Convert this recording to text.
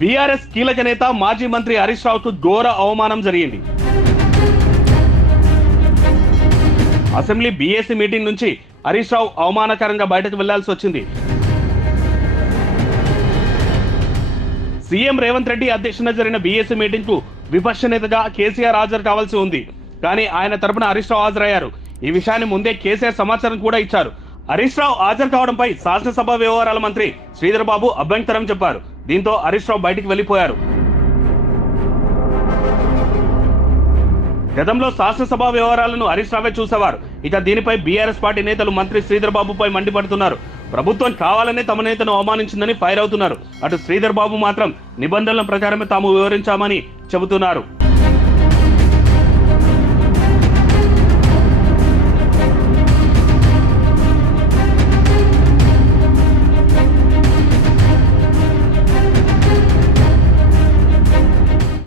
BRS కీలక నేత మాజీ మంత్రి హరీష్ రావుకు ఘోర అవమానం జరిగింది. అసెంబ్లీ బీఏసీ మీటింగ్ నుంచి హరీష్ రావు అవమానకరంగా బయటకు వెళ్లాల్సి వచ్చింది. సీఎం రేవంత్ రెడ్డి అధ్యక్షతన జరిగిన బీఏసీ మీటింగ్ కు విపక్ష నేతగా కేసీఆర్ హాజరు కావాల్సి ఉంది. కానీ ఆయన తరపున హరీష్ రావు హాజరయ్యారు. ఈ విషయాన్ని ముందే కేసీఆర్ సమాచారం కూడా ఇచ్చారు. హరీష్ రావు హాజరు కావడంపై శాసనసభ వ్యవహారాల మంత్రి శ్రీధర్ బాబు అభ్యంతరం చెప్పారు. దీంతో హరీష్ రావు బయటికి వెళ్లిపోయారు. గతంలో శాసనసభ వ్యవహారాలను హరీష్ రావే చూసేవారు. ఇక దీనిపై బీఆర్ఎస్ పార్టీ నేతలు మంత్రి శ్రీధర్ బాబుపై మండిపడుతున్నారు. ప్రభుత్వం కావాలనే తమ నేతను అవమానించిందని ఫైర్ అవుతున్నారు. అటు శ్రీధర్ బాబు మాత్రం నిబంధనల ప్రకారమే తాము వివరించామని చెబుతున్నారు.